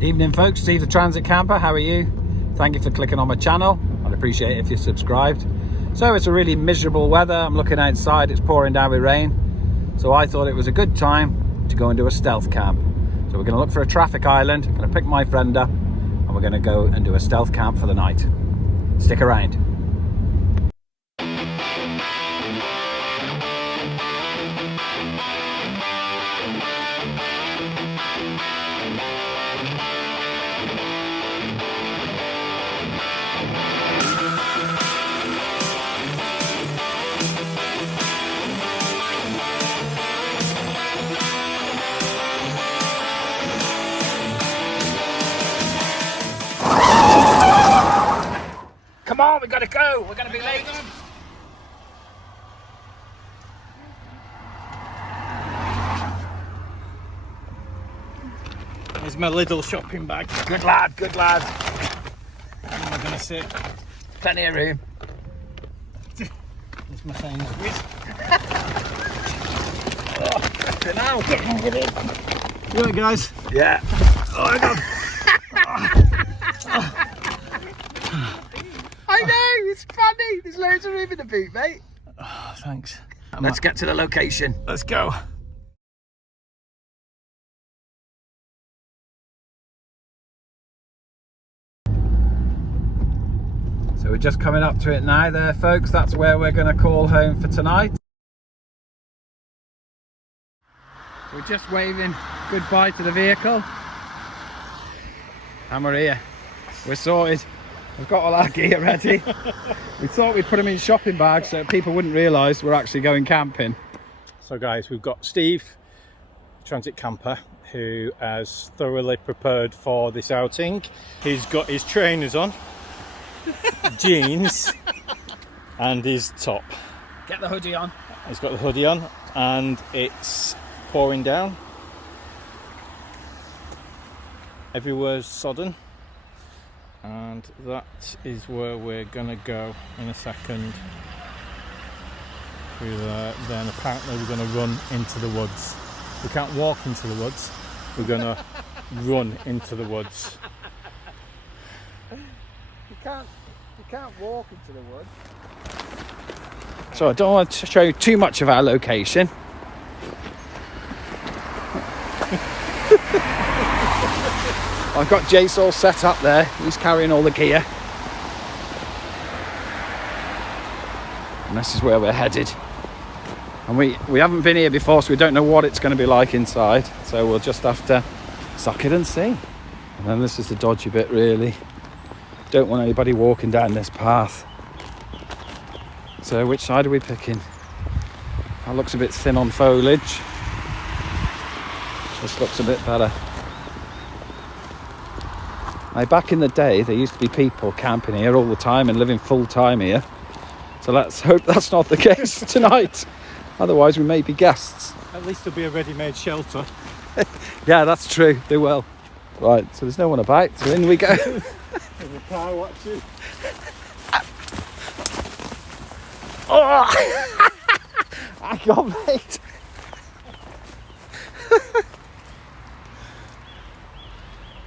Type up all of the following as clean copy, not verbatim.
Evening folks, Steve the Transit Camper, how are you? Thank you for clicking on my channel. I'd appreciate it if you're subscribed. So it's a really miserable weather. I'm looking outside, it's pouring down with rain. So I thought it was a good time to go and do a stealth camp. So we're going to look for a traffic island, I'm going to pick my friend up and we're going to go and do a stealth camp for the night. Stick around. Come on, we gotta go. We're gonna be late. Here's my little shopping bag. Good lad, good lad. Where am I going to sit? Plenty of room. There's my Sainsbury's. Now, get in. You alright, guys? Yeah. Oh my god. I know, it's funny. There's loads of room in the boot, mate. Oh, thanks. Let's get to the location. Let's go. So we're just coming up to it now there, folks. That's where we're going to call home for tonight. We're just waving goodbye to the vehicle. And we're here. We're sorted. We've got all our gear ready. We thought we'd put them in shopping bags so people wouldn't realise we're actually going camping. So guys, we've got Steve, transit camper, who has thoroughly prepared for this outing. He's got his trainers on, jeans and his top. Get the hoodie on. He's got the hoodie on and it's pouring down. Everywhere's sodden. And that is where we're gonna go in a second. Through there, then apparently we're gonna run into the woods. We can't walk into the woods. We're gonna run into the woods. You can't walk into the woods. So I don't want to show you too much of our location. I've got Jace all set up there. He's carrying all the gear. And this is where we're headed. And we haven't been here before, so we don't know what it's going to be like inside. So we'll just have to suck it and see. And then this is the dodgy bit, really. Don't want anybody walking down this path. So which side are we picking? That looks a bit thin on foliage. This looks a bit better. Now, back in the day, there used to be people camping here all the time and living full time here. So let's hope that's not the case tonight. Otherwise, we may be guests. At least there'll be a ready-made shelter. Yeah, that's true. They will. Right, so there's no one about. So in we go. There's a car watching. Oh! I got mate.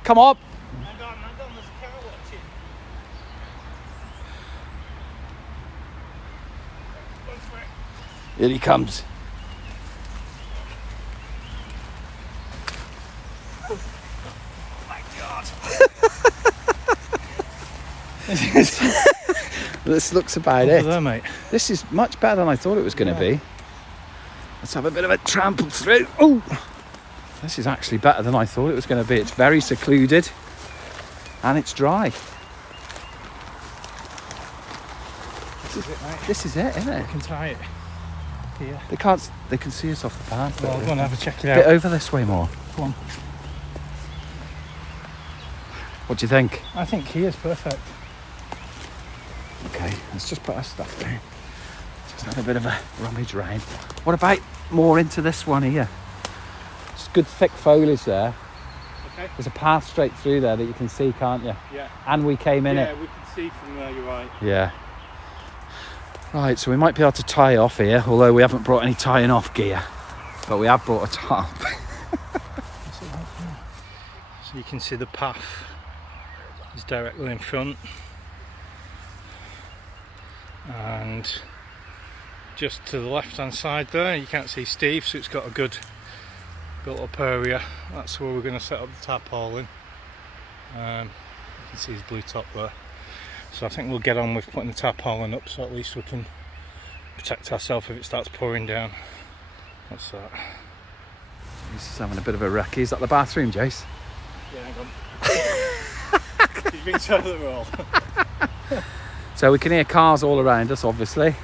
Come on. Hang on, there's a car watching. Go for it. Here he comes. Oh my god. This looks about Over it. there, mate. This is much better than I thought it was going to be. Let's have a bit of a trample through. Oh, this is actually better than I thought it was going to be. It's very secluded and it's dry. This is it, isn't it? I can try it here. They can see us off the path. Well, go and have a check it A bit out. over this way more. Go on. What do you think? I think here's perfect. Okay, let's just put our stuff down. Just have a bit of a rummage round. What about more into this one here? It's good thick foliage there. Okay. There's a path straight through there that you can see, can't you? Yeah. And we came in it. Yeah, we can see from there, you're right. Yeah. Right, so we might be able to tie off here, although we haven't brought any tying off gear. But we have brought a tarp. So you can see the path is directly in front, and just to the left hand side there you can't see Steve, so it's got a good built up area. That's where we're going to set up the tarpaulin. You can see his blue top there, so I think we'll get on with putting the tarpaulin up, so at least we can protect ourselves if it starts pouring down. What's that? He's just having a bit of a wreck. Is that the bathroom, Jace? Yeah, hang on. He's been toilet roll. So we can hear cars all around us, obviously.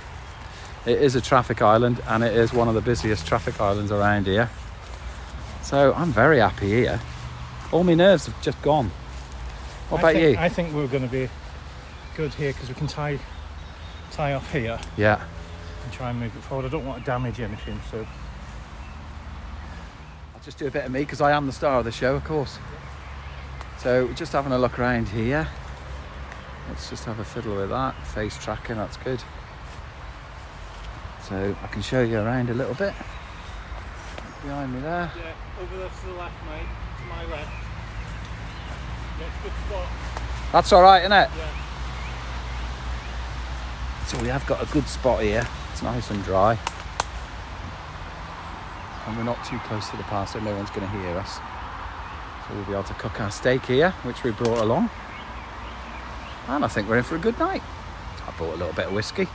It is a traffic island, and it is one of the busiest traffic islands around here. So I'm very happy here. All my nerves have just gone. What about you? I think we're going to be good here because we can tie off here. Yeah. And try and move it forward. I don't want to damage anything, so I'll just do a bit of me because I am the star of the show, of course. So just having a look around here. Let's just have a fiddle with that. Face tracking, that's good. So I can show you around a little bit. Behind me there. yeah, over there to the left, mate. To my left. Yeah, it's a good spot. That's all right, isn't it? Yeah. So we have got a good spot here. It's nice and dry. And we're not too close to the path, so no one's going to hear us. So we'll be able to cook our steak here, which we brought along. And I think we're in for a good night. I bought a little bit of whiskey,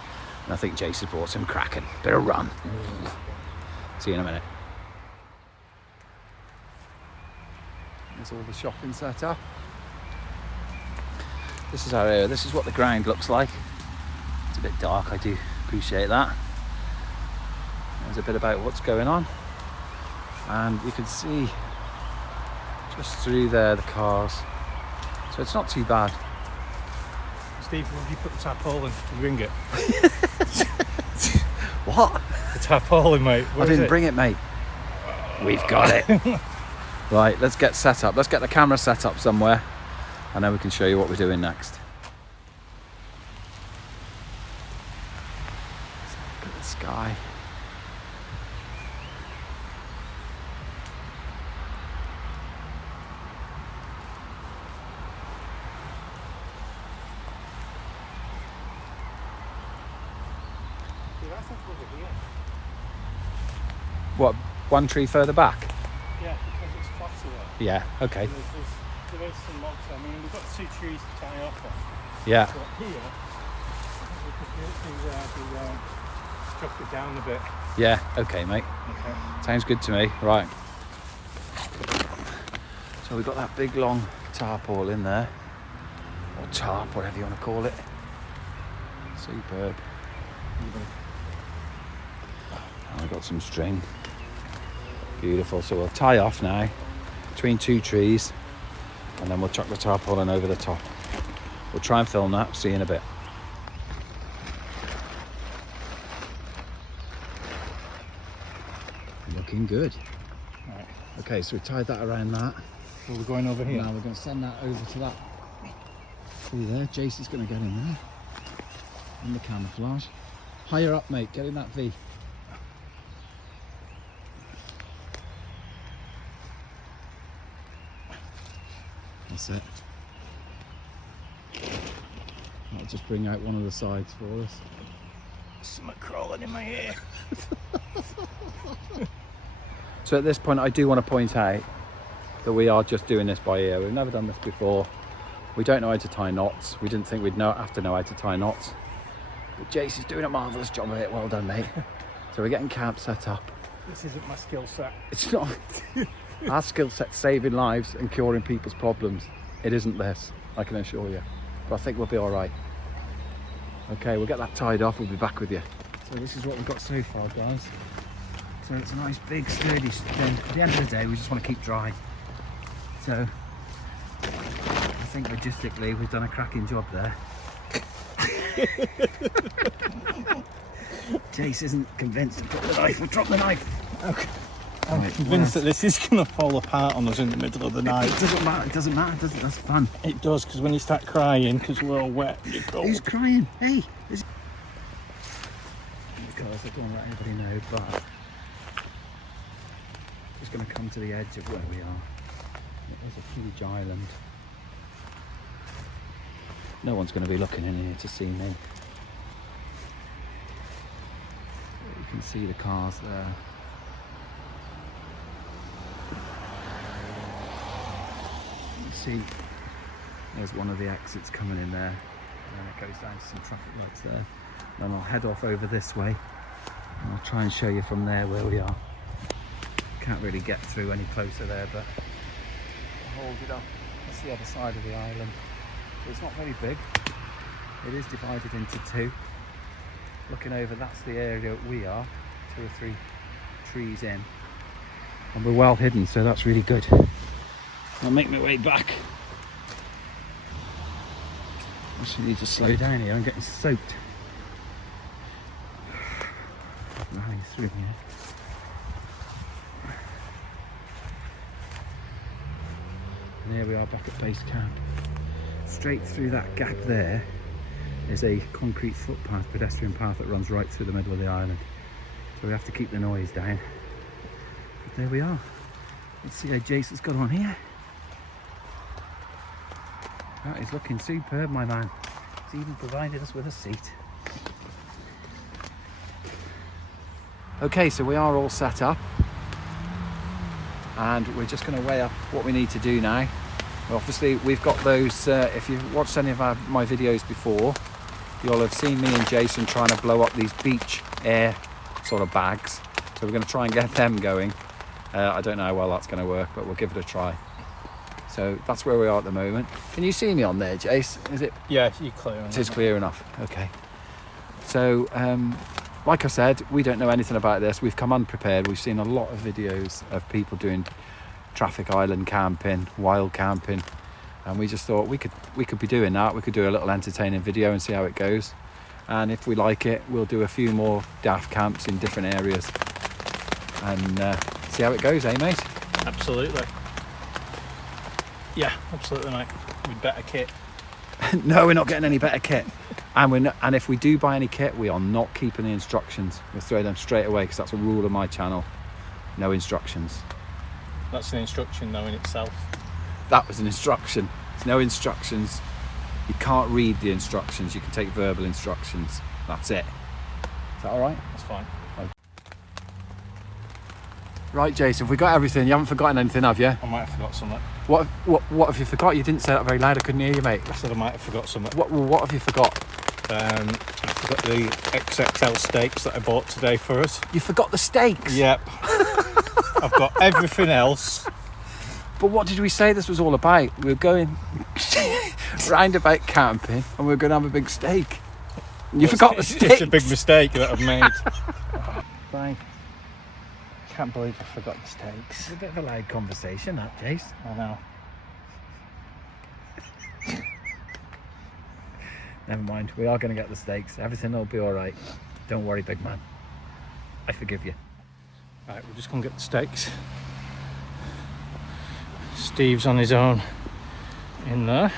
and I think Jason's bought some Kraken. Bit of rum. See you in a minute. There's all the shopping set up. This is our area. This is what the ground looks like. It's a bit dark, I do appreciate that. There's a bit about what's going on. And you can see just through there the cars. So it's not too bad. Steve, have you put the tarpaulin? Did you bring it? What? The tarpaulin, mate. I didn't bring it, mate. We've got it. Right, let's get set up. Let's get the camera set up somewhere, and then we can show you what we're doing next. Look at the sky. What, one tree further back? Yeah, because it's flatter there. Yeah, okay. There is some logs. I mean, we've got 2 trees to tie off on. Yeah. But here, I think we could drop it down a bit. Yeah, okay, mate. Okay. Sounds good to me. Right. So we've got that big long tarpaulin in there. Or tarp, whatever you want to call it. Superb. And we've got some string. Beautiful. So we'll tie off now between 2 trees, and then we'll chuck the tarpaulin over the top. We'll try and film that. See you in a bit. Looking good. Right. Okay, so we tied that around that. So we're going over here. Now we're going to send that over to that tree there. Jason's going to get in there. In the camouflage. Higher up, mate. Get in that V. That's it. That'll just bring out one of the sides for us. Something crawling in my ear. So at this point, I do want to point out that we are just doing this by ear. We've never done this before. We don't know how to tie knots. We didn't think we'd have to know how to tie knots. But Jace is doing a marvellous job of it. Well done, mate. So we're getting camp set up. This isn't my skill set. It's not. Our skill set's saving lives and curing people's problems. It isn't this, I can assure you. But I think we'll be all right. Okay, we'll get that tied off. We'll be back with you. So this is what we've got so far, guys. So it's a nice big sturdy thing. At the end of the day, we just want to keep dry. So I think logistically we've done a cracking job there. Jace isn't convinced to drop the knife. We'll drop the knife. Okay. I'm convinced that this is going to fall apart on us in the middle of the night. It doesn't matter. It doesn't matter. Does it? That's fun. It does, because when you start crying, because we're all wet, you're cold. Who's crying? Hey. Because I don't want to let anybody know, but just going to come to the edge of where we are. It is a huge island. No one's going to be looking in here to see me. You can see the cars there. You see, there's one of the exits coming in there. And then it goes down to some traffic lights there. Then I'll head off over this way. And I'll try and show you from there where we are. Can't really get through any closer there, but I'll hold it up. That's the other side of the island. So it's not very big. It is divided into two. Looking over, that's the area we are. 2 or 3 trees in. And we're well hidden, so that's really good. I'll make my way back. I actually need to slow down here. I'm getting soaked. Running through here. And here we are back at base camp. Straight through that gap there is a concrete footpath, pedestrian path that runs right through the middle of the island. So we have to keep the noise down. But there we are. Let's see how Jason's got on here. That is looking superb, my man. He's even provided us with a seat. Okay, so we are all set up. And we're just going to weigh up what we need to do now. Well, obviously, we've got those, if you've watched any of my videos before, you'll have seen me and Jason trying to blow up these beach air sort of bags. So we're going to try and get them going. I don't know how well that's going to work, but we'll give it a try. So that's where we are at the moment. Can you see me on there, Jace? Is it? Yeah, you're clear enough. It is clear enough. Okay. So, like I said, we don't know anything about this. We've come unprepared. We've seen a lot of videos of people doing traffic island camping, wild camping, and we just thought we could be doing that. We could do a little entertaining video and see how it goes. And if we like it, we'll do a few more daft camps in different areas and see how it goes, eh, mate? Absolutely. Yeah, absolutely, mate. With better kit. No, we're not getting any better kit. And if we do buy any kit, we are not keeping the instructions. We'll throw them straight away because that's a rule of my channel. No instructions. That's an instruction though in itself. That was an instruction. There's no instructions. You can't read the instructions. You can take verbal instructions. That's it. Is that all right? That's fine. Right, Jason, we got everything. You haven't forgotten anything, have you? I might have forgot something. What have you forgot? You didn't say that very loud. I couldn't hear you, mate. I said I might have forgot something. What have you forgot? I forgot the XXL steaks that I bought today for us. You forgot the steaks? Yep. I've got everything else. But what did we say this was all about? We were going roundabout camping and we were going to have a big steak. You forgot the steaks. It's a big mistake that I've made. Bye. Can't believe I forgot the steaks. It's a bit of a loud conversation, that, Jace. I know. Never mind, we are going to get the steaks. Everything will be all right. Don't worry, big man. I forgive you. Right, we're just going to get the steaks. Steve's on his own in there.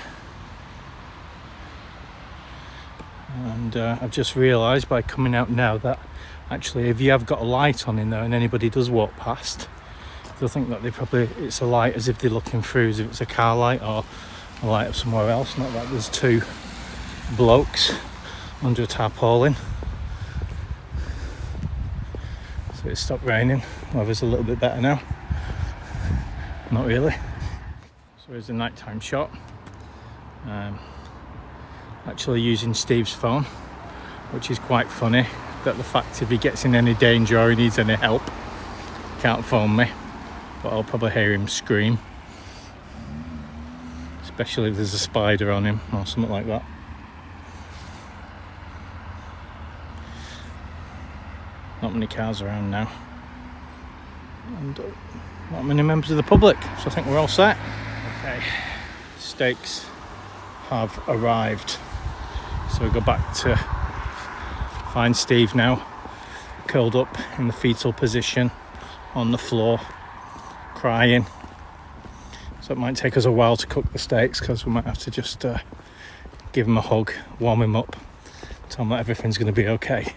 And I've just realised by coming out now that actually if you have got a light on in there and anybody does walk past, they'll think that it's a light as if they're looking through, as if it's a car light or a light of somewhere else. Not that there's 2 blokes under a tarpaulin. So it's stopped raining. Weather's a little bit better now. Not really. So here's a nighttime shot. Actually using Steve's phone, which is quite funny. That the fact if he gets in any danger or he needs any help, he can't phone me, but I'll probably hear him scream. Especially if there's a spider on him or something like that. Not many cars around now. And not many members of the public, so I think we're all set. Okay, steaks have arrived. So we go back to find Steve now, curled up in the fetal position on the floor, crying. So it might take us a while to cook the steaks because we might have to just give him a hug, warm him up, tell him that everything's going to be okay.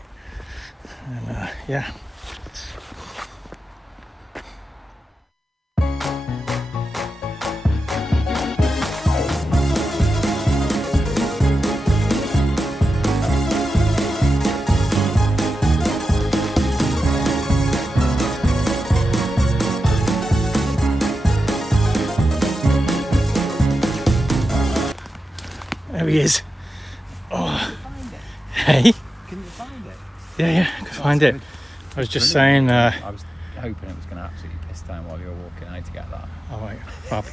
And yeah. There he is. Oh. Can you find it? Hey. Can you find it? Yeah, I could find it. Good. I was just saying. I was hoping it was going to absolutely piss down while you were walking out to get that. All right, fab.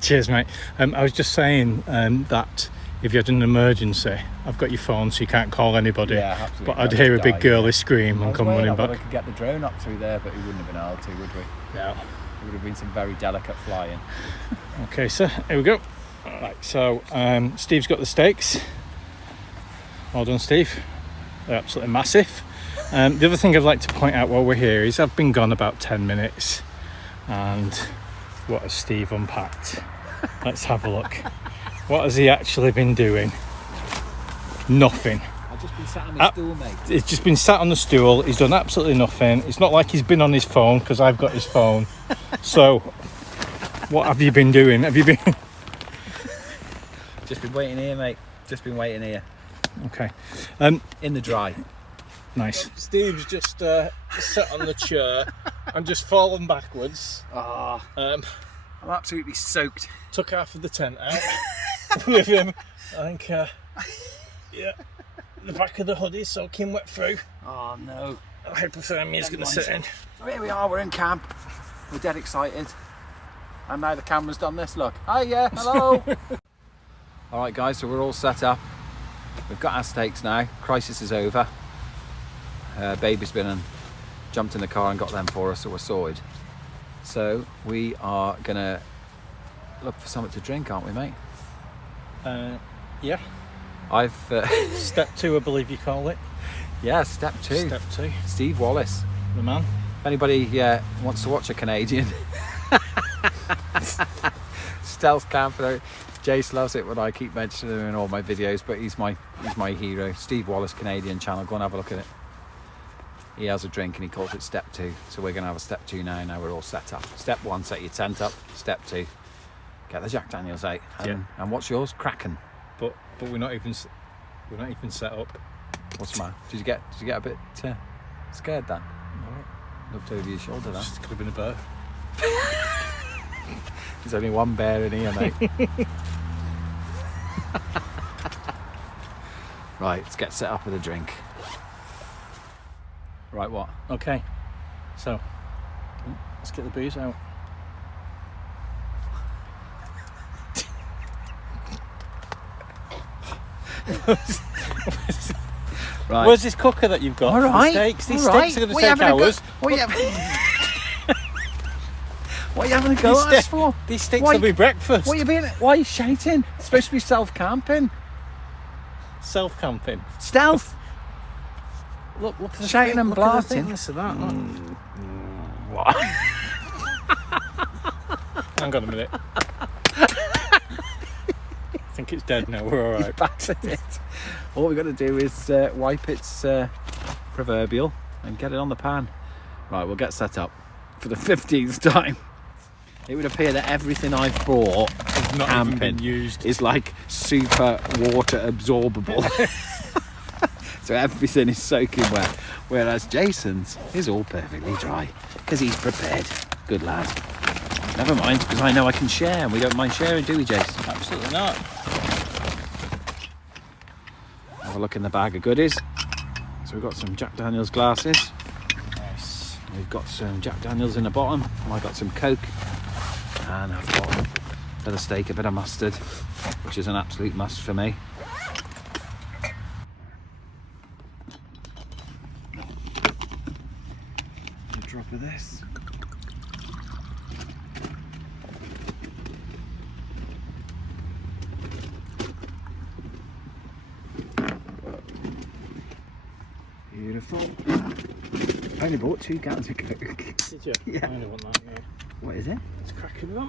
Cheers, mate. I was just saying that if you had an emergency, I've got your phone, so you can't call anybody. Yeah, absolutely. But I'd hear a big girly scream and come running back. I could get the drone up through there, but we wouldn't have been able to, would we? No. It would have been some very delicate flying. Okay, so here we go. Right, so Steve's got the steaks. Well done, Steve. They're absolutely massive. The other thing I'd like to point out while we're here is I've been gone about 10 minutes, and what has Steve unpacked? Let's have a look. What has he actually been doing? Nothing. I've just been sat on the stool, mate. He's just been sat on the stool. He's done absolutely nothing. It's not like he's been on his phone, because I've got his phone. So, what have you been doing? Have you been... Just been waiting here, mate. Just been waiting here. Okay. In the dry. Nice. Steve's just sat on the chair and just fallen backwards. I'm absolutely soaked. Took half of the tent out with him. I think, yeah, the back of the hoodie soaking wet through. Oh no. Hypothermia's going to sit in. So here we are, we're in camp. We're dead excited. And now the camera's done this, look. Hiya, hello. Alright guys, so we're all set up. We've got our steaks now. Crisis is over. Baby's been and jumped in the car and got them for us, so we're sorted. So we are gonna look for something to drink, aren't we, mate? Yeah. I've Step 2, I believe you call it. yeah, step 2. Step 2. Steve Wallace. The man. If anybody wants to watch a Canadian stealth camper, Jace loves it when I keep mentioning him in all my videos, but he's my hero. Steve Wallace Canadian channel. Go and have a look at it. He has a drink and he calls it step 2. So we're going to have a step 2 now. Now we're all set up. Step 1, set your tent up. Step 2, get the Jack Daniels out. And what's yours? Kraken. But we're not even set up. What's the matter? Did you get a bit scared then? No. Looked over your shoulder then. Just could have been a bear. There's only one bear in here, mate. Right, let's get set up with a drink. Right, what? Okay. So let's get the booze out. Right. Where's this cooker that you've got? All right. Steaks. These all right. steaks are going to take hours. What are you having a go at us for? These steaks will be breakfast. Why are you shouting? It's supposed to be self-camping. Self-camping. Stealth. Look at the Shouting thing, and look at the blasting. thickness of that. What? Hang on a minute. I think it's dead now. We're all right. Battered it. All we've got to do is wipe its proverbial and get it on the pan. Right, we'll get set up for the 15th time. It would appear that everything I've bought It's not even been used. is like super water absorbable. So everything is soaking wet, whereas Jason's is all perfectly dry because he's prepared. Good lad. Never mind, because I know I can share, and we don't mind sharing, do we, Jason? Absolutely not. Have a look in the bag of goodies. So we've got some Jack Daniels glasses. Nice. We've got some Jack Daniels in the bottom, and I got some Coke, and I've got a bit of steak, a bit of mustard, which is an absolute must for me. A drop of this. Beautiful. I only bought 2 cans of Coke. Did you? Yeah. I only want that now. What is it? Let's crack it up.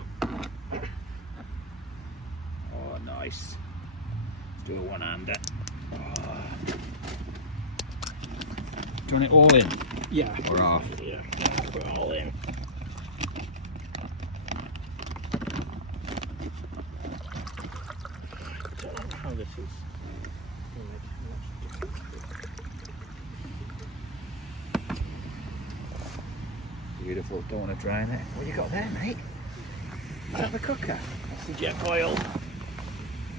Oh, nice. Let's do a one-hander. Oh. Do you want it all in? Yeah. Or half? Yeah. Put it all in. I don't know how this is. Beautiful. Don't want to drown it. What you got there, mate? Is that the cooker? That's the jet oil.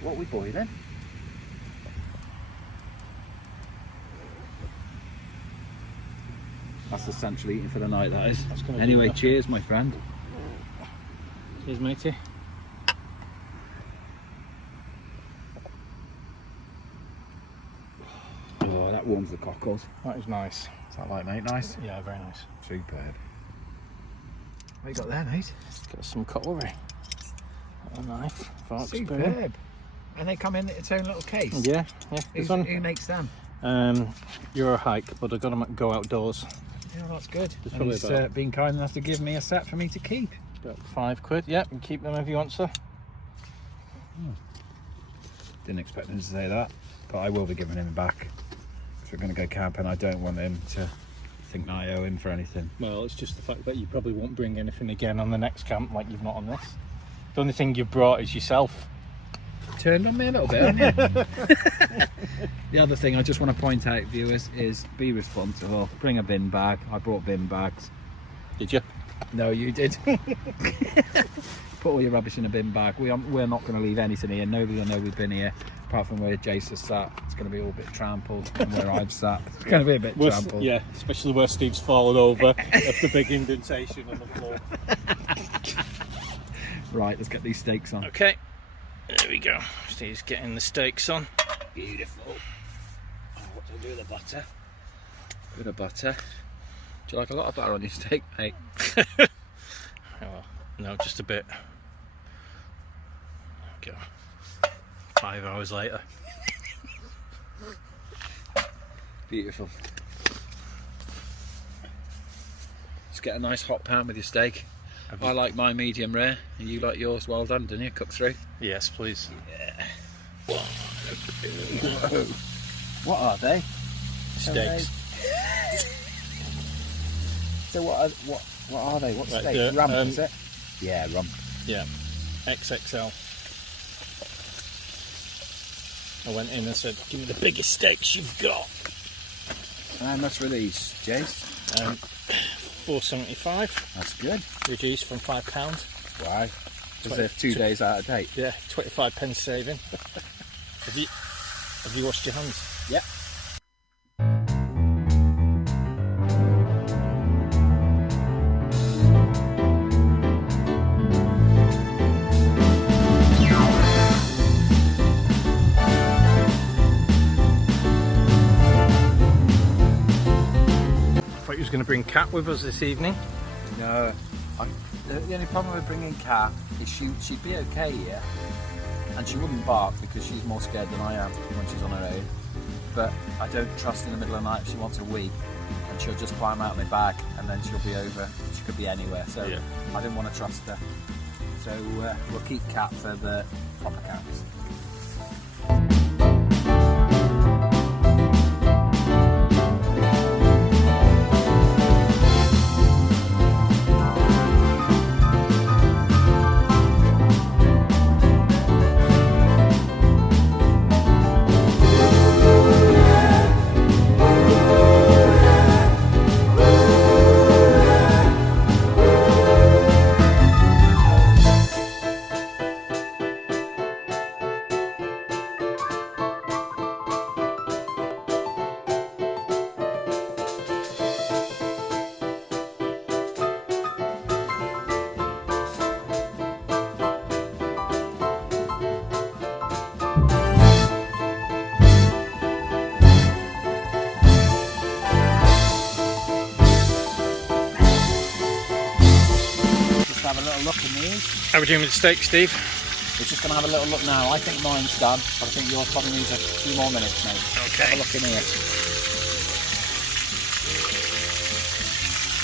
What are we boiling? That's the central eating for the night, that is. That's gonna do Anyway, nothing. cheers, my friend. Cheers, matey. Oh, that warms the cockles. That is nice. Is that like, mate? Nice? Yeah, very nice. Superb. What you got there, mate? Got some cutlery. A knife, fork, spoon. Superb. And they come in its own little case? Yeah, yeah. This one. Who makes them? You're a hike, but I've got to go outdoors. Yeah, that's good. There's And probably he's about- been kind enough to give me a set for me to keep. About £5. Yep, you can keep them if you want, sir. Didn't expect him to say that, but I will be giving him back. Because we're going to go camping. I don't want him to think that I owe him for anything. Well, it's just the fact that you probably won't bring anything again on the next camp like you've not on this. The only thing you've brought is yourself. Turned on me a little bit, haven't you? The other thing I just want to point out, viewers, is be responsible. Bring a bin bag. I brought bin bags. Did you? No, you did. Put all your rubbish in a bin bag. We're not going to leave anything here. Nobody will know we've been here, apart from where Jace has sat. It's going to be all a bit trampled, and where I've sat, it's going to be a bit trampled. Yeah, especially where Steve's fallen over of the big indentation on the floor. Right, let's get these steaks on. Okay, there we go. Steve's getting the steaks on. Beautiful. Oh, what do I do with the butter? Bit of butter. Do you like a lot of butter on your steak, mate? Oh, no, just a bit. Go. 5 hours later. Beautiful. Just get a nice hot pan with your steak. I like my medium rare, and you like yours well done, didn't you? Cooked through. Yes, please. Yeah. What are they? Steaks. So what are they? What Right, steak? yeah, Rump, is it? Yeah, rump. Yeah, XXL. I went in and said, "Give me the biggest steaks you've got." And how much were these, Jace? £4.75. That's good. Reduced from £5. Why? Because they're 2 days out of date. Yeah, 25p saving. Have you washed your hands? Yep. Thought you was going to bring Kat with us this evening. No. The only problem with bringing Kat is she'd be okay here, and she wouldn't bark because she's more scared than I am when she's on her own. But I don't trust in the middle of the night if she wants a wee, and she'll just climb out of my bag, and then she'll be over. She could be anywhere, so Yeah. I didn't want to trust her. So we'll keep Kat for the proper camps. Have a little look in these. How are we doing with the steak, Steve? We're just going to have a little look now. I think mine's done, but I think yours probably needs a few more minutes, mate. Okay. Have a look in here.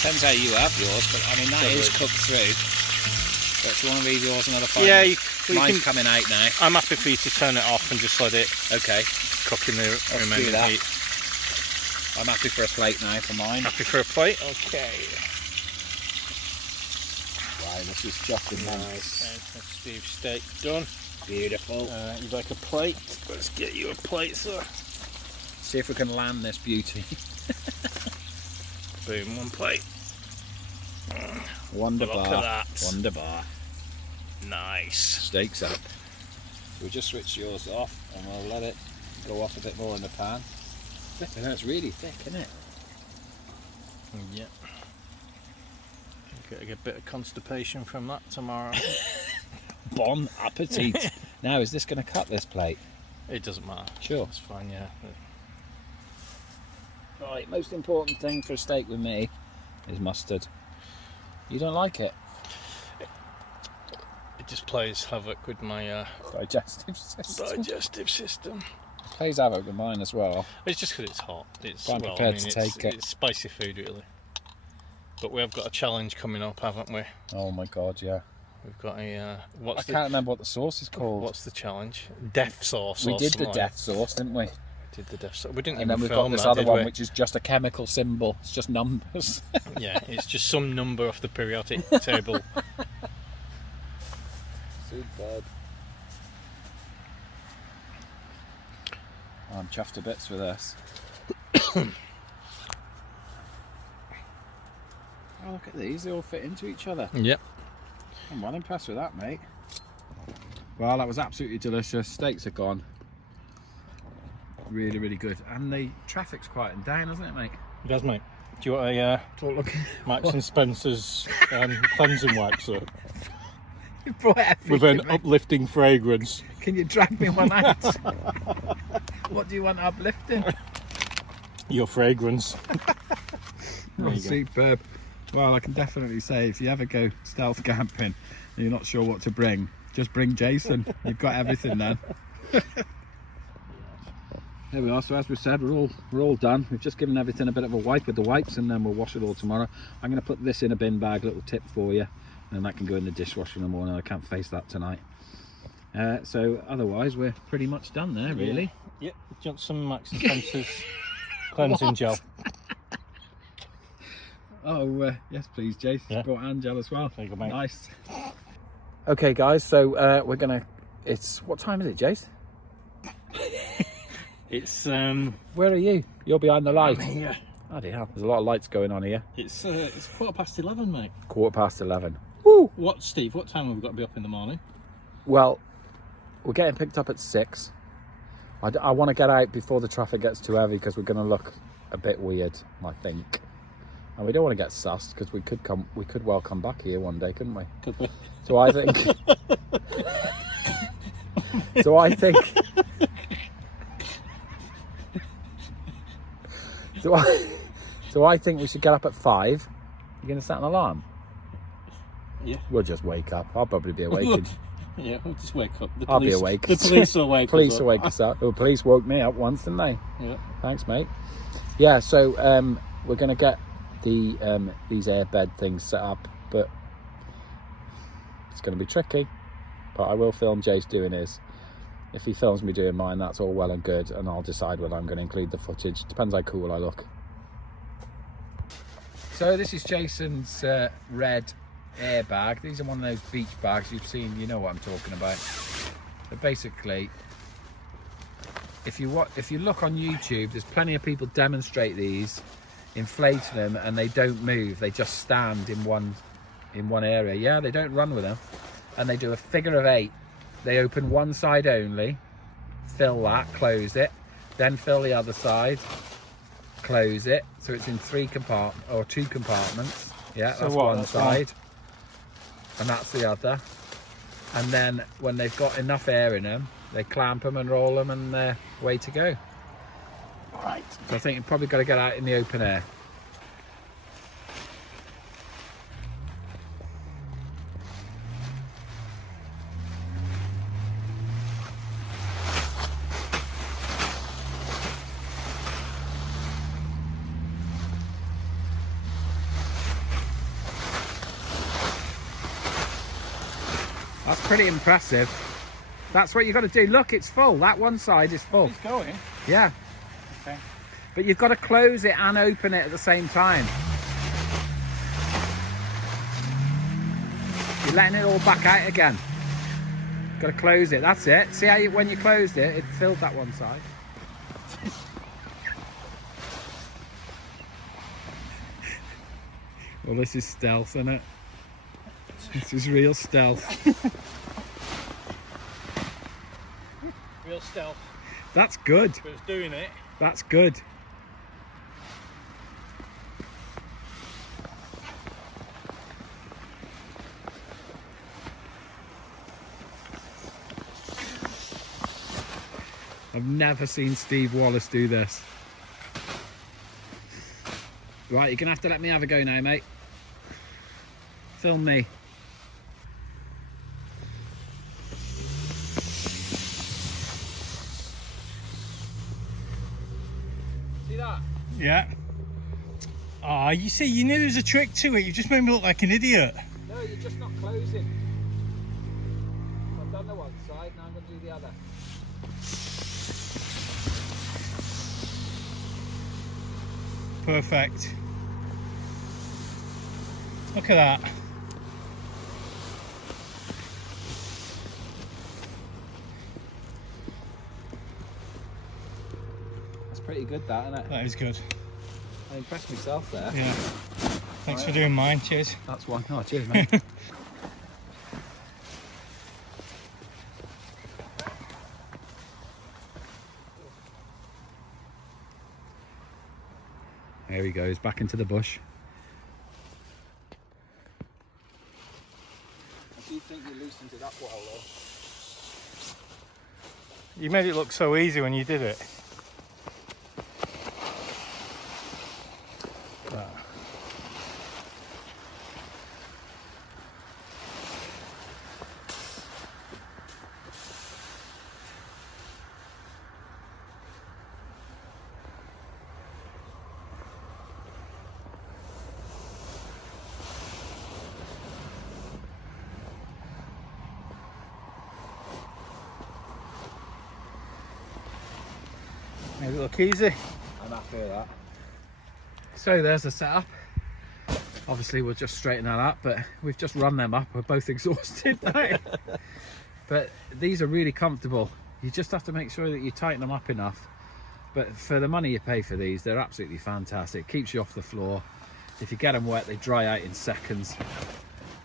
Depends how you have yours, but I mean that is cooked through. But if you want to leave yours another 5 Yeah, minutes, mine's coming out now. I'm happy for you to turn it off and just let it Okay, cook in the do remaining that. heat. I'm happy for a plate now for mine. Happy for a plate? Okay. Right, this is just in Okay, nice. that's Steve's steak done. Beautiful. You'd like a plate? Let's get you a plate, sir. See if we can land this beauty. Boom, one plate. Wonderbar. Look at that. Wonderbar. Nice. Steaks up. We'll just switch yours off and we'll let it go off a bit more in the pan. Flipping, that's really thick, isn't it? Yeah. Get a bit of constipation from that tomorrow. Bon appetit. Now, is this going to cut this plate? It doesn't matter. Sure. It's fine, yeah. Right, most important thing for a steak with me is mustard. You don't like it? It just plays havoc with my Digestive system. It plays havoc with mine as well. It's just because it's hot. It's I'm prepared to take it. It's spicy food, really. But we have got a challenge coming up, haven't we? Oh my god, yeah. We've got a I can't remember what the sauce is called. What's the challenge? Death sauce. We did the death sauce, didn't we? Did the death sauce. We didn't and even then we've film got this that, other did one we? which is just a chemical symbol. It's just numbers. Yeah, it's just some number off the periodic table. Superb. I'm chuffed to bits with this. Oh, look at these, they all fit into each other. Yep. I'm well impressed with that, mate. Well, that was absolutely delicious. Steaks are gone. Really, really good. And the traffic's quieting down, hasn't it, mate? It does, mate. Do you want a Marks and Spencer's cleansing wipes, sir? You brought everything, With an mate. uplifting fragrance. Can you drag me one out? What do you want uplifting? Your fragrance. There you go. Superb. Well, I can definitely say if you ever go stealth camping and you're not sure what to bring, just bring Jason. You've got everything then. There we are. So as we said, we're all done. We've just given everything a bit of a wipe with the wipes, and then we'll wash it all tomorrow. I'm going to put this in a bin bag, little tip for you, and that can go in the dishwasher in the morning. I can't face that tonight. So otherwise, we're pretty much done there, really. Yep. Do you want some Marks and Spencer's cleansing gel? Oh, yes, please, Jace. Yeah. Brought Angel as well. There you go, mate. Nice. Okay, guys, so we're going to... What time is it, Jace? It's Where are you? You're behind the light. here. Bloody hell, there's a lot of lights going on here. It's 11:15, mate. 11:15. Woo! What, Steve? What time have we got to be up in the morning? Well, we're getting picked up at 6. I want to get out before the traffic gets too heavy because we're going to look a bit weird, I think. And we don't want to get sussed because we could well come back here one day, couldn't we? Could we? So I think. so I think. So I think we should get up at 5. You're going to set an alarm? Yeah. We'll just wake up. I'll probably be awake. Yeah, we'll just wake up. I'll be awake. The police will wake Police us will wake us up. The police woke me up once, didn't they? Yeah. Thanks, mate. Yeah, so we're going to get these airbed things set up, but it's going to be tricky. But I will film Jace doing his. If he films me doing mine, that's all well and good, and I'll decide whether I'm going to include the footage. Depends how cool I look. So this is Jason's red airbag. These are one of those beach bags you've seen. You know what I'm talking about. But basically, if you look on YouTube, there's plenty of people demonstrate these, inflate them, and they don't move. They just stand in one area. Yeah, they don't run with them, and they do a figure of 8. They open one side only, fill that, close it, then fill the other side, close it. So it's in 2 compartments. Yeah, So that's what, one that's side, and that's the other. And then when they've got enough air in them, they clamp them and roll them, and they're way to go. Right. So I think you've probably got to get out in the open air. That's pretty impressive. That's what you've got to do. Look, it's full. That one side is full. It's going. Yeah. Okay. But you've got to close it and open it at the same time. You're letting it all back out again. Got to close it. That's it. See how when you closed it, it filled that one side. Well, this is stealth, isn't it? This is real stealth. Real stealth. That's good. But it's doing it. That's good. I've never seen Steve Wallace do this. Right, you're gonna have to let me have a go now, mate. Film me. See that? Yeah. Ah, you see, you knew there was a trick to it. You just made me look like an idiot. No, you're just not closing. I've done the one side, now I'm going to do the other. Perfect. Look at that. That's pretty good, that, isn't it? That is good. I impressed myself there. Yeah. Thanks for doing mine. Cheers. That's one. Oh, cheers, mate. There he goes, back into the bush. I do think you loosened it up well, though. You made it look so easy when you did it. Made it look easy. I'm happy with that. So there's the setup. Obviously we'll just straighten that up, but we've just run them up. We're both exhausted now. But these are really comfortable. You just have to make sure that you tighten them up enough. But for the money you pay for these, they're absolutely fantastic. Keeps you off the floor. If you get them wet, they dry out in seconds.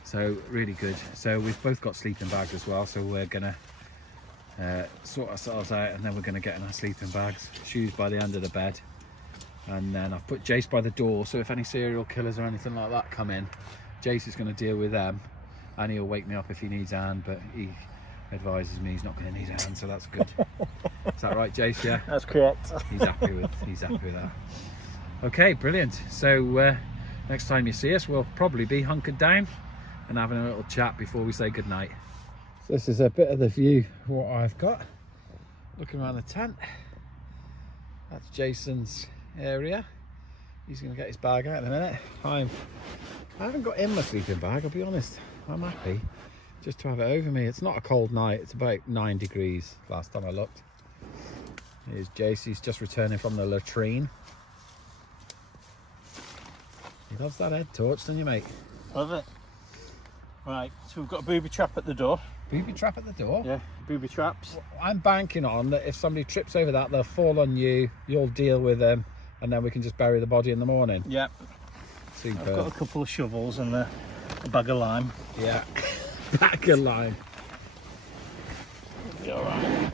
So really good. So we've both got sleeping bags as well, so we're gonna sort ourselves out, and then we're going to get in our sleeping bags, shoes by the end of the bed, and then I've put Jace by the door, so if any serial killers or anything like that come in, Jace is going to deal with them, and he'll wake me up if he needs a hand, but he advises me he's not going to need a hand, so that's good. Is that right, Jace? Yeah, That's correct. he's happy with that. Okay, brilliant. So next time you see us, we'll probably be hunkered down and having a little chat before we say goodnight. This is a bit of the view of what I've got. Looking around the tent. That's Jason's area. He's going to get his bag out in a minute. I haven't got in my sleeping bag, I'll be honest. I'm happy just to have it over me. It's not a cold night. It's about 9 degrees last time I looked. Here's Jace. He's just returning from the latrine. He loves that head torch, doesn't you, mate? Love it. Right, so we've got a booby trap at the door. Booby trap at the door? Yeah, booby traps. I'm banking on that if somebody trips over that, they'll fall on you, you'll deal with them, and then we can just bury the body in the morning. Yeah. Superb. I've got a couple of shovels and a bag of lime. Yeah. Bag of lime. It'll be alright.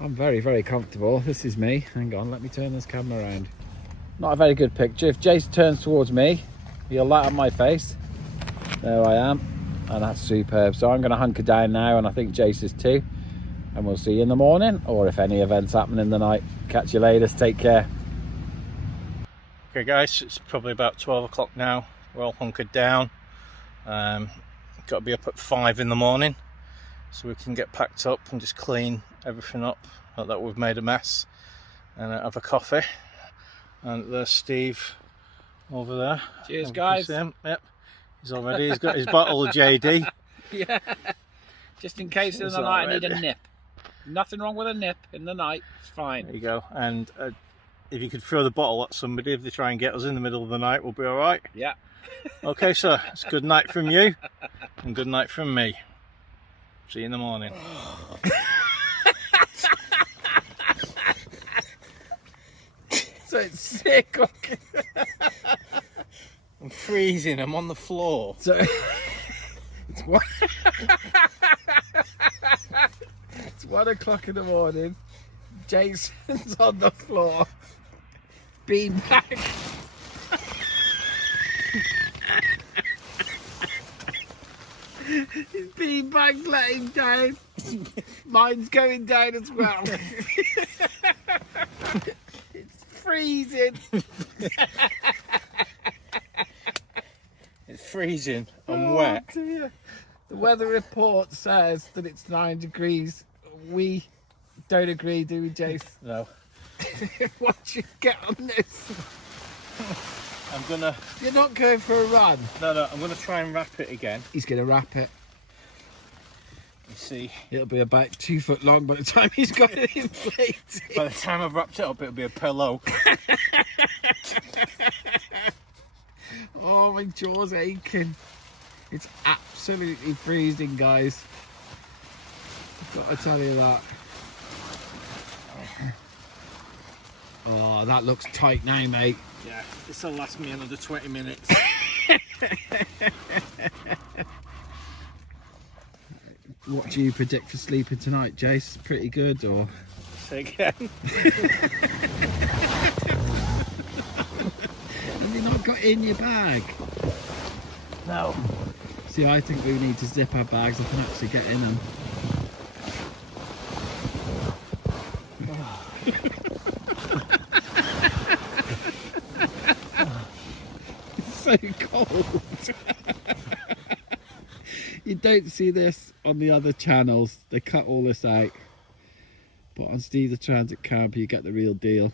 I'm very, very comfortable. This is me. Hang on, let me turn this camera around. Not a very good picture. If Jace turns towards me, he'll light up my face. There I am. And that's superb. So I'm going to hunker down now, and I think Jace is too. And we'll see you in the morning, or if any events happen in the night. Catch you later. Take care. Okay guys, it's probably about 12 o'clock now. We're all hunkered down. Got to be up at 5 in the morning so we can get packed up and just clean everything up, not that we've made a mess, and have a coffee. And there's Steve over there. Cheers, guys. Yep. He's got his bottle of JD. Yeah. Just in case in the night I need a nip. Nothing wrong with a nip in the night. It's fine. There you go. And if you could throw the bottle at somebody if they try and get us in the middle of the night, we'll be all right. Yeah. Okay, sir. It's good night from you, and good night from me. See you in the morning. So it's sick. I'm freezing. I'm on the floor. So it's one. It's 1 o'clock in the morning. Jason's on the floor. Beanbag. His beanbag let him down. Mine's going down as well. It's freezing. It's freezing and wet. Dear. The weather report says that it's 9 degrees. We don't agree, do we, Jace? No. What you get on this? I'm gonna... You're not going for a run? No, I'm gonna try and wrap it again. He's going to wrap it. You see. It'll be about 2 foot long by the time he's got it inflated. By the time I've wrapped it up, it'll be a pillow. Oh, my jaw's aching. It's absolutely freezing, guys. I've got to tell you that. Oh, that looks tight now, mate. Yeah, this will last me another 20 minutes. What do you predict for sleeping tonight, Jace? Pretty good, or? Say again. Have you not got in your bag? No. See, I think we need to zip our bags up and actually get in them. It's so cold. You don't see this on the other channels. They cut all this out. But on Steve the Transit Camper, you get the real deal.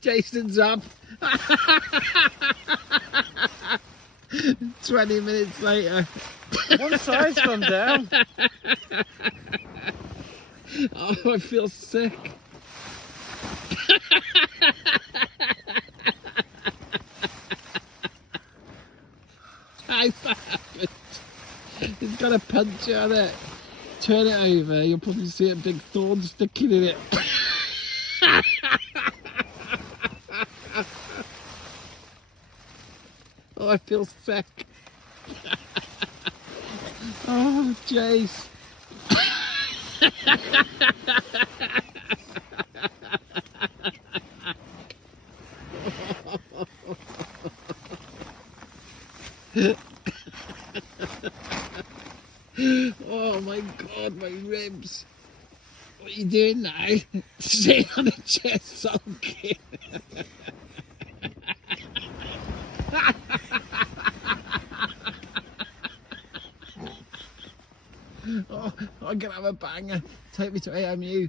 Jason's up. 20 minutes later. One side's gone down. Oh, I feel sick. How's that happened? It's got a puncture on it. Turn it over, you'll probably see a big thorn sticking in it. Oh, I feel sick. Oh, Jace. Oh my God, my ribs. What are you doing now? Sitting on a chair sulking. Oh, I'm gonna have a banger. Take me to AMU.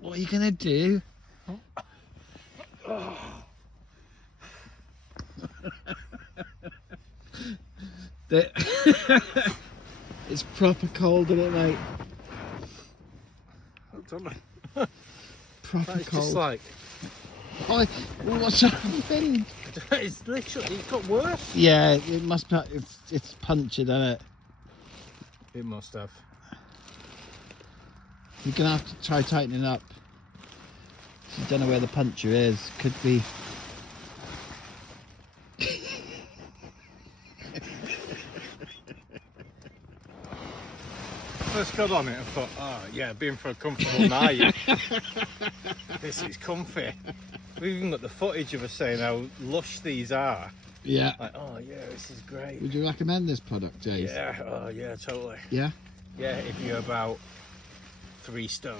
What are you gonna do? It's proper cold, isn't it, mate? Proper It's cold. just like... Oh, what's happened? It's literally... It got worse. Yeah, it must be. It's punctured, isn't it? It must have. You're gonna have to try tightening up. You don't know where the puncture is. Could be. First got on it and thought, oh yeah, being for a comfortable night. This is comfy. We've even got the footage of us saying how lush these are. Yeah. Like, oh yeah, this is great. Would you recommend this product, Jace? Yeah, oh yeah, totally. Yeah? Yeah, if you're about 3 stone.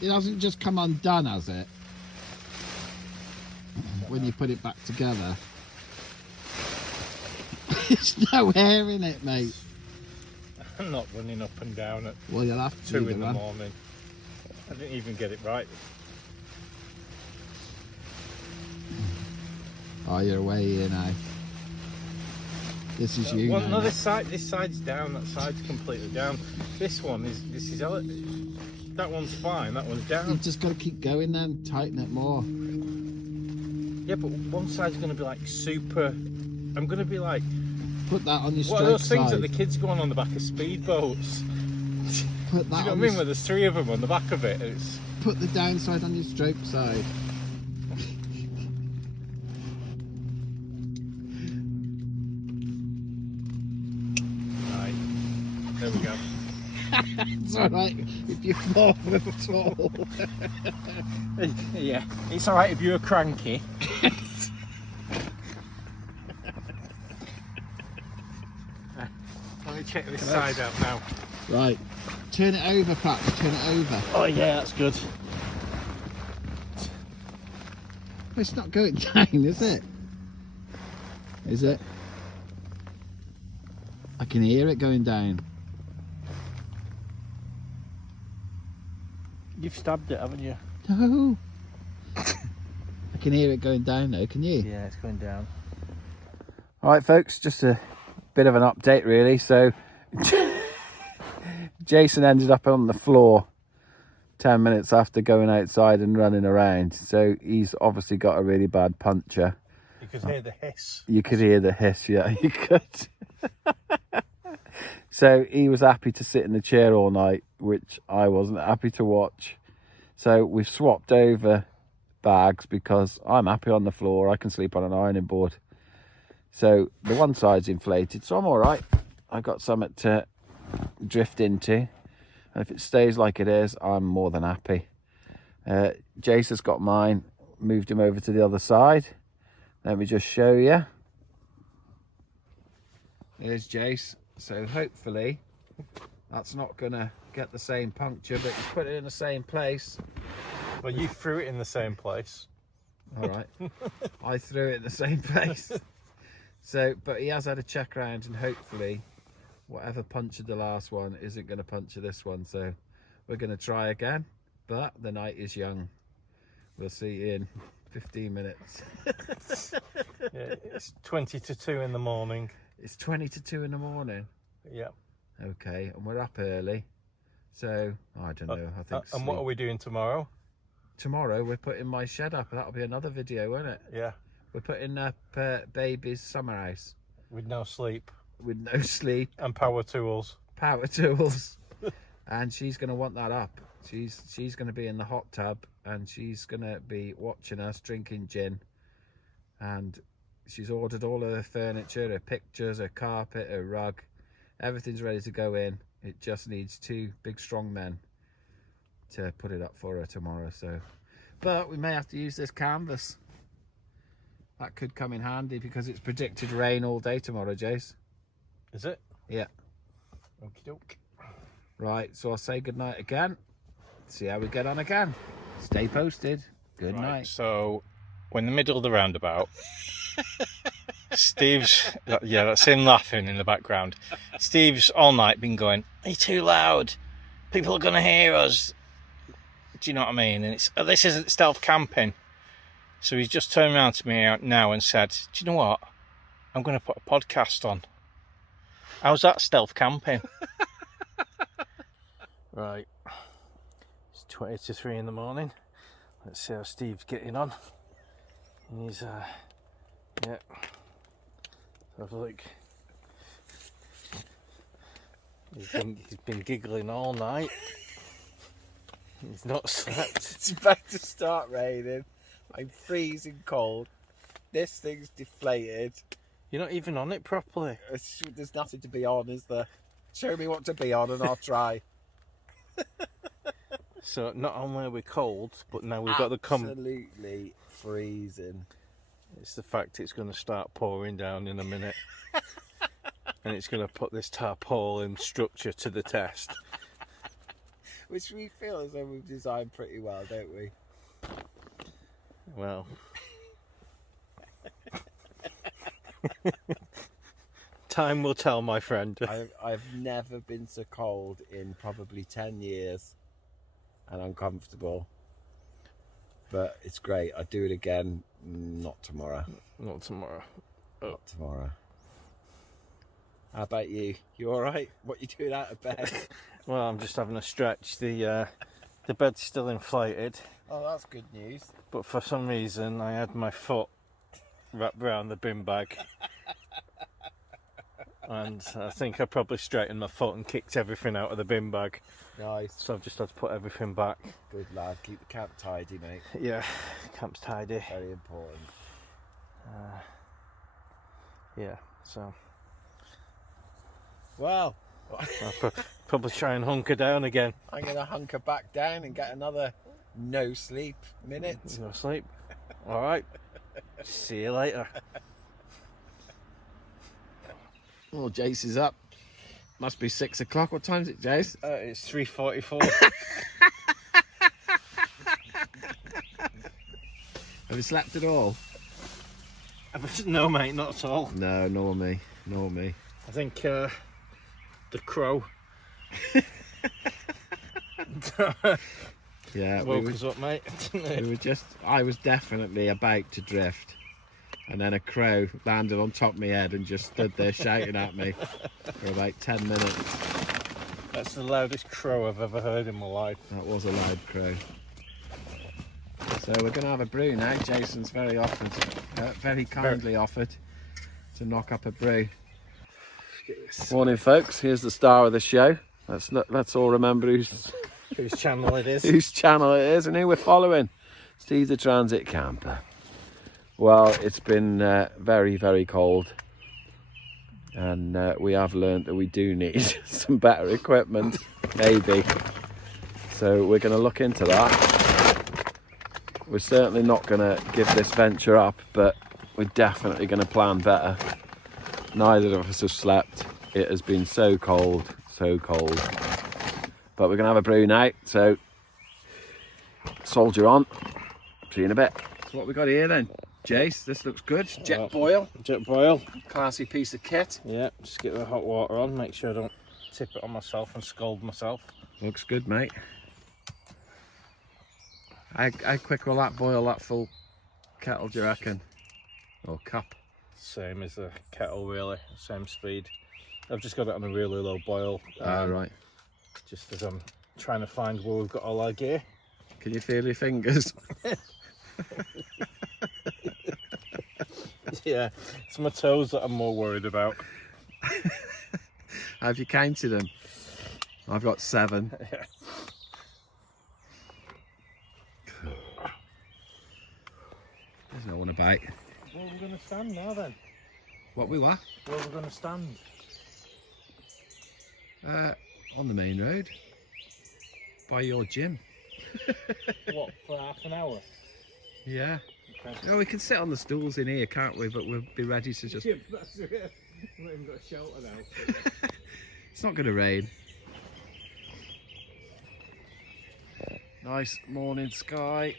It hasn't just come undone, has it? When you put it back together. There's no air in it, mate. I'm not running up and down at Well, you'll have to 2 in the morning. I didn't even get it right. Oh, you're away here now. This is you Well, now. no, this side's down. That side's completely down. This one is. This is. That one's fine. That one's down. You've just got to keep going then. Tighten it more. Yeah, but one side's going to be like super. I'm going to be like. Put that on your What stroke are those things side. that the kids go on the back of speedboats? Put that Do you know what I on mean? your, Where there's 3 of them on the back of it. It's. put the downside on your stroke side. Right. There we go. It's alright. if you're 4 foot tall. Yeah, it's alright if you're cranky. Let me check this side out now. Right, turn it over, perhaps. Turn it over. Oh yeah, that's good. It's not going down, is it? Is it? I can hear it going down. You've stabbed it, haven't you? No. I can hear it going down though, can you? Yeah, it's going down. Alright folks, just a bit of an update really. So Jason ended up on the floor 10 minutes after going outside and running around. So he's obviously got a really bad puncture. You could hear the hiss. You could hear the hiss, yeah, you could. So he was happy to sit in the chair all night, which I wasn't happy to watch. So we've swapped over bags because I'm happy on the floor. I can sleep on an ironing board. So the one side's inflated, so I'm all right. I've got something to drift into. And if it stays like it is, I'm more than happy. Jace has got mine, moved him over to the other side. Let me just show you. There's Jace. So hopefully that's not gonna get the same puncture, but he's put it in the same place. Well, you threw it in the same place. All right. I threw it in the same place. So, but he has had a check round, and hopefully whatever punctured the last one isn't going to puncture this one. So we're going to try again, but the night is young. We'll see in 15 minutes. Yeah, it's 20 to 2 in the morning. It's 20 to 2 in the morning. Yeah. Okay, and we're up early. So, I don't know, I think and what are we doing tomorrow? Tomorrow we're putting my shed up. That'll be another video, won't it? Yeah. We're putting up baby's summer house. With no sleep. With no sleep. And power tools. Power tools. And she's going to want that up. She's going to be in the hot tub, and she's going to be watching us drinking gin. And she's ordered all of her furniture, her pictures, her carpet, her rug. Everything's ready to go in. It just needs 2 big strong men to put it up for her tomorrow. So, but we may have to use this canvas. That could come in handy because it's predicted rain all day tomorrow, Jace. Is it? Yeah. Okie doke. Right, so I'll say goodnight again. See how we get on again. Stay posted. Good night. So we're in the middle of the roundabout. Steve's, yeah, that's him laughing in the background. Steve's all night been going, "Are you too loud? People are going to hear us." Do you know what I mean? And this isn't stealth camping. So he's just turned around to me now and said, "Do you know what? I'm going to put a podcast on." How's that stealth camping? Right. It's 20 to 3 in the morning. Let's see how Steve's getting on. He's, yeah. Have a look. He's been giggling all night. He's not slept. It's about to start raining. I'm freezing cold. This thing's deflated. You're not even on it properly. There's nothing to be on, is there? Show me what to be on and I'll try. So not only are we cold, but now we've got the absolutely freezing. It's the fact it's going to start pouring down in a minute. And it's going to put this tarpaulin structure to the test. Which we feel as though we've designed pretty well, don't we? Well. Time will tell, my friend. I've never been so cold in probably 10 years and uncomfortable. But it's great. I'd do it again. Not tomorrow. Not tomorrow. Oh. Not tomorrow. How about you? You all right? What are you doing out of bed? Well, I'm just having a stretch. The bed's still inflated. Oh, that's good news. But for some reason, I had my foot wrapped around the bin bag. And I think I probably straightened my foot and kicked everything out of the bin bag. Nice. So I've just had to put everything back. Good lad. Keep the camp tidy, mate. Yeah, camp's tidy. Very important. Yeah, so. Well. Probably try and hunker down again. I'm going to hunker back down and get another no sleep minute. No sleep. All right. See you later. Oh, Jace is up. Must be 6 o'clock. What time is it, Jace? It's 3:44. Have you slept at all? No, mate, not at all. No, nor me. Nor me. I think the crow Yeah, woke us up, mate. we were just. I was definitely about to drift, and then a crow landed on top of my head and just stood there shouting at me for about 10 minutes. That's the loudest crow I've ever heard in my life. That was a loud crow. So we're going to have a brew now. Jason's very kindly offered to knock up a brew. Morning, folks. Here's the star of the show. Let's all remember whose channel it is. Whose channel it is and who we're following. Steve the Transit Camper. Well, it's been very, very cold, and we have learned that we do need some better equipment, maybe. So we're going to look into that. We're certainly not going to give this venture up, but we're definitely going to plan better. Neither of us have slept. It has been so cold, so cold. But we're going to have a brew now, so soldier on. See you in a bit. So what we got here then? Jace, this looks good. Jet boil. Jet boil. Classy piece of kit. Yeah, just get the hot water on, make sure I don't tip it on myself and scald myself. Looks good, mate. How quick will that boil, that full kettle, do you reckon? Or cup? Same as the kettle, really. Same speed. I've just got it on a really low boil. Right. Just as I'm trying to find where we've got all our gear. Can you feel your fingers? Yeah, it's my toes that I'm more worried about. Have you counted them? I've got 7. Yeah. There's no one about. Where are we going to stand now then? What we were? Where are we going to stand? On the main road. By your gym. What, for half an hour? Yeah. Okay. No, we can sit on the stools in here, can't we? But we'll be ready to just... Yeah, that's it. We haven't got a shelter now. It's not going to rain. Nice morning sky.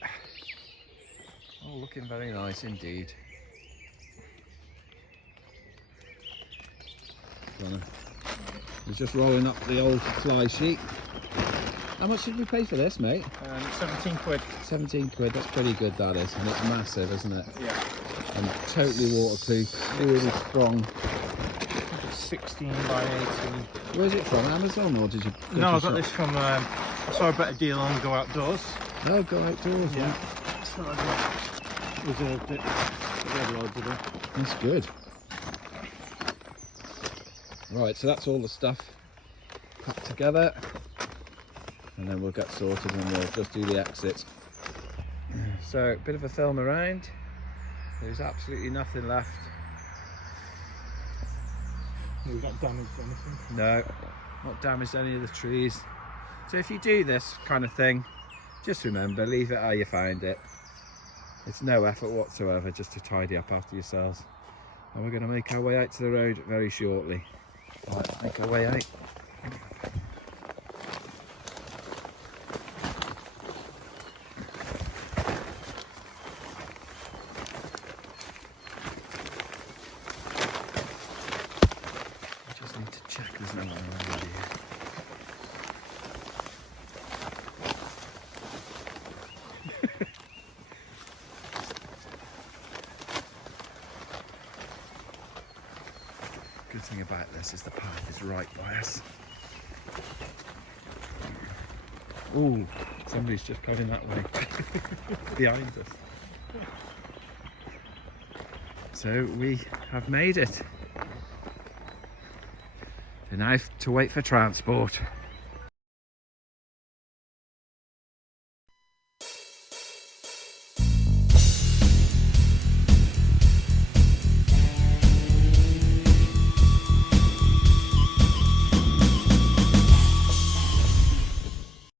Oh, looking very nice indeed. We're just rolling up the old fly sheet. How much did we pay for this, mate? 17 quid. 17 quid, that's pretty good, that is. And it's massive, isn't it? Yeah. And totally waterproof, really strong. 16 by 18. Where is it from, Amazon, or did you go No, to I got shop? this from, I saw a better deal on Go Outdoors. No, go outdoors, yeah. So I reserved it. I had loads of it. That's good. Right, so that's all the stuff packed together. And then we'll get sorted and we'll just do the exit. So, a bit of a film around. There's absolutely nothing left. We've got damaged anything? No, not damaged any of the trees. So if you do this kind of thing, just remember, leave it how you find it. It's no effort whatsoever just to tidy up after yourselves. And we're going to make our way out to the road very shortly. Right, make our way out. Check there's no one around here. Good thing about this is the path is right by us. Ooh, somebody's just coming that way. Behind us. So we have made it. And now to wait for transport.